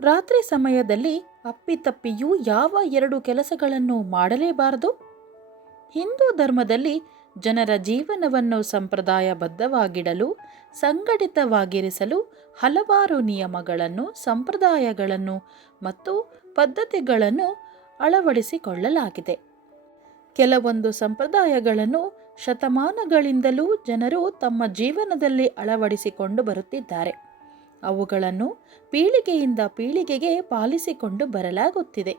ರಾತ್ರಿ ಸಮಯದಲ್ಲಿ ಅಪ್ಪಿತಪ್ಪಿಯೂ ಯಾವ ಎರಡು ಕೆಲಸಗಳನ್ನು ಮಾಡಲೇಬಾರದು? ಹಿಂದೂ ಧರ್ಮದಲ್ಲಿ ಜನರ ಜೀವನವನ್ನು ಸಂಪ್ರದಾಯಬದ್ಧವಾಗಿಡಲು, ಸಂಘಟಿತವಾಗಿರಿಸಲು ಹಲವಾರು ನಿಯಮಗಳನ್ನು, ಸಂಪ್ರದಾಯಗಳನ್ನು ಮತ್ತು ಪದ್ಧತಿಗಳನ್ನು ಅಳವಡಿಸಿಕೊಳ್ಳಲಾಗಿದೆ. ಕೆಲವೊಂದು ಸಂಪ್ರದಾಯಗಳನ್ನು ಶತಮಾನಗಳಿಂದಲೂ ಜನರು ತಮ್ಮ ಜೀವನದಲ್ಲಿ ಅಳವಡಿಸಿಕೊಂಡು ಬರುತ್ತಿದ್ದಾರೆ. ಅವುಗಳನ್ನು ಪೀಳಿಗೆಯಿಂದ ಪೀಳಿಗೆಗೆ ಪಾಲಿಸಿಕೊಂಡು ಬರಲಾಗುತ್ತಿದೆ.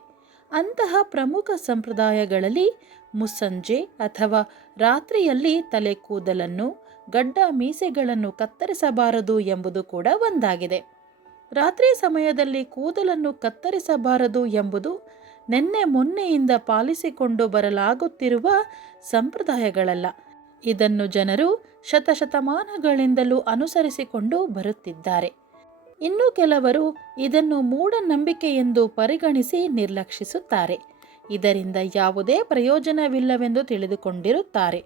ಅಂತಹ ಪ್ರಮುಖ ಸಂಪ್ರದಾಯಗಳಲ್ಲಿ ಮುಸ್ಸಂಜೆ ಅಥವಾ ರಾತ್ರಿಯಲ್ಲಿ ತಲೆ ಕೂದಲನ್ನು ಗಡ್ಡ ಮೀಸೆಗಳನ್ನು ಕತ್ತರಿಸಬಾರದು ಎಂಬುದು ಕೂಡ ಒಂದಾಗಿದೆ. ರಾತ್ರಿ ಸಮಯದಲ್ಲಿ ಕೂದಲನ್ನು ಕತ್ತರಿಸಬಾರದು ಎಂಬುದು ನಿನ್ನೆ ಮೊನ್ನೆಯಿಂದ ಪಾಲಿಸಿಕೊಂಡು ಬರಲಾಗುತ್ತಿರುವ ಸಂಪ್ರದಾಯಗಳಲ್ಲ. ಇದನ್ನು ಜನರು ಶತಶತಮಾನಗಳಿಂದಲೂ ಅನುಸರಿಸಿಕೊಂಡು ಬರುತ್ತಿದ್ದಾರೆ. ಇನ್ನು ಕೆಲವರು ಇದನ್ನು ಮೂಢನಂಬಿಕೆ ಎಂದು ಪರಿಗಣಿಸಿ ನಿರ್ಲಕ್ಷಿಸುತ್ತಾರೆ. ಇದರಿಂದ ಯಾವುದೇ ಪ್ರಯೋಜನವಿಲ್ಲವೆಂದು ತಿಳಿದುಕೊಂಡಿರುತ್ತಾರೆ.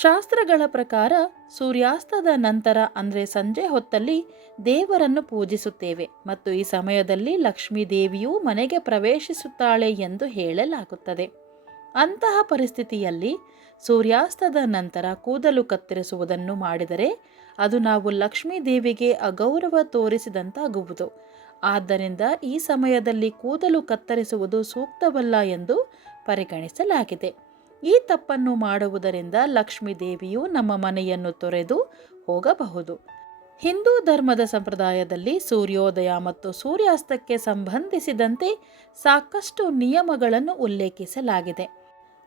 ಶಾಸ್ತ್ರಗಳ ಪ್ರಕಾರ ಸೂರ್ಯಾಸ್ತದ ನಂತರ ಅಂದರೆ ಸಂಜೆ ಹೊತ್ತಲ್ಲಿ ದೇವರನ್ನು ಪೂಜಿಸುತ್ತೇವೆ ಮತ್ತು ಈ ಸಮಯದಲ್ಲಿ ಲಕ್ಷ್ಮೀ ದೇವಿಯು ಮನೆಗೆ ಪ್ರವೇಶಿಸುತ್ತಾಳೆ ಎಂದು ಹೇಳಲಾಗುತ್ತದೆ. ಅಂತಹ ಪರಿಸ್ಥಿತಿಯಲ್ಲಿ ಸೂರ್ಯಾಸ್ತದ ನಂತರ ಕೂದಲು ಕತ್ತರಿಸುವುದನ್ನು ಮಾಡಿದರೆ ಅದು ನಾವು ಲಕ್ಷ್ಮೀ ದೇವಿಗೆ ಅಗೌರವ ತೋರಿಸಿದಂತಾಗುವುದು. ಆದ್ದರಿಂದ ಈ ಸಮಯದಲ್ಲಿ ಕೂದಲು ಕತ್ತರಿಸುವುದು ಸೂಕ್ತವಲ್ಲ ಎಂದು ಪರಿಗಣಿಸಲಾಗಿದೆ. ಈ ತಪ್ಪನ್ನು ಮಾಡುವುದರಿಂದ ಲಕ್ಷ್ಮೀ ದೇವಿಯು ನಮ್ಮ ಮನೆಯನ್ನು ತೊರೆದು ಹೋಗಬಹುದು. ಹಿಂದೂ ಧರ್ಮದ ಸಂಪ್ರದಾಯದಲ್ಲಿ ಸೂರ್ಯೋದಯ ಮತ್ತು ಸೂರ್ಯಾಸ್ತಕ್ಕೆ ಸಂಬಂಧಿಸಿದಂತೆ ಸಾಕಷ್ಟು ನಿಯಮಗಳನ್ನು ಉಲ್ಲೇಖಿಸಲಾಗಿದೆ.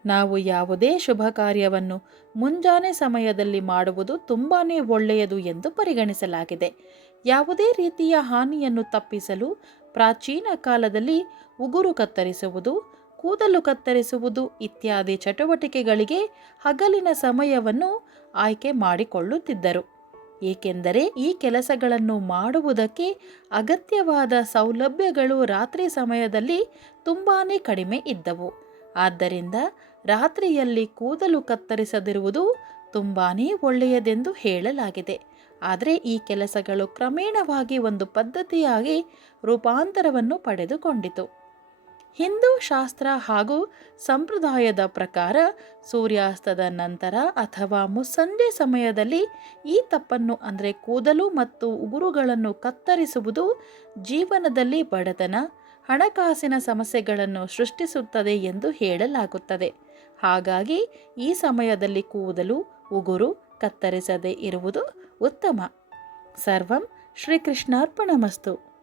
ನಾವು ಯಾವುದೇ ಶುಭ ಕಾರ್ಯವನ್ನು ಮುಂಜಾನೆ ಸಮಯದಲ್ಲಿ ಮಾಡುವುದು ತುಂಬಾ ಒಳ್ಳೆಯದು ಎಂದು ಪರಿಗಣಿಸಲಾಗಿದೆ. ಯಾವುದೇ ರೀತಿಯ ಹಾನಿಯನ್ನು ತಪ್ಪಿಸಲು ಪ್ರಾಚೀನ ಕಾಲದಲ್ಲಿ ಉಗುರು ಕತ್ತರಿಸುವುದು, ಕೂದಲು ಕತ್ತರಿಸುವುದು ಇತ್ಯಾದಿ ಚಟುವಟಿಕೆಗಳಿಗೆ ಹಗಲಿನ ಸಮಯವನ್ನು ಆಯ್ಕೆ ಮಾಡಿಕೊಳ್ಳುತ್ತಿದ್ದರು. ಏಕೆಂದರೆ ಈ ಕೆಲಸಗಳನ್ನು ಮಾಡುವುದಕ್ಕೆ ಅಗತ್ಯವಾದ ಸೌಲಭ್ಯಗಳು ರಾತ್ರಿ ಸಮಯದಲ್ಲಿ ತುಂಬಾ ಕಡಿಮೆ ಇದ್ದವು. ಆದ್ದರಿಂದ ರಾತ್ರಿಯಲ್ಲಿ ಕೂದಲು ಕತ್ತರಿಸದಿರುವುದು ತುಂಬಾ ಒಳ್ಳೆಯದೆಂದು ಹೇಳಲಾಗಿದೆ. ಆದರೆ ಈ ಕೆಲಸಗಳು ಕ್ರಮೇಣವಾಗಿ ಒಂದು ಪದ್ಧತಿಯಾಗಿ ರೂಪಾಂತರವನ್ನು ಪಡೆದುಕೊಂಡಿತು. ಹಿಂದೂ ಶಾಸ್ತ್ರ ಹಾಗೂ ಸಂಪ್ರದಾಯದ ಪ್ರಕಾರ ಸೂರ್ಯಾಸ್ತದ ನಂತರ ಅಥವಾ ಮುಸ್ಸಂಜೆ ಸಮಯದಲ್ಲಿ ಈ ತಪ್ಪನ್ನು ಅಂದರೆ ಕೂದಲು ಮತ್ತು ಉಗುರುಗಳನ್ನು ಕತ್ತರಿಸುವುದು ಜೀವನದಲ್ಲಿ ಬಡತನ, ಹಣಕಾಸಿನ ಸಮಸ್ಯೆಗಳನ್ನು ಸೃಷ್ಟಿಸುತ್ತದೆ ಎಂದು ಹೇಳಲಾಗುತ್ತದೆ. ಹಾಗಾಗಿ ಈ ಸಮಯದಲ್ಲಿ ಕೂದಲು ಉಗುರು ಕತ್ತರಿಸದೇ ಇರುವುದು ಉತ್ತಮ. ಸರ್ವಂ ಶ್ರೀಕೃಷ್ಣಾರ್ಪಣಮಸ್ತು.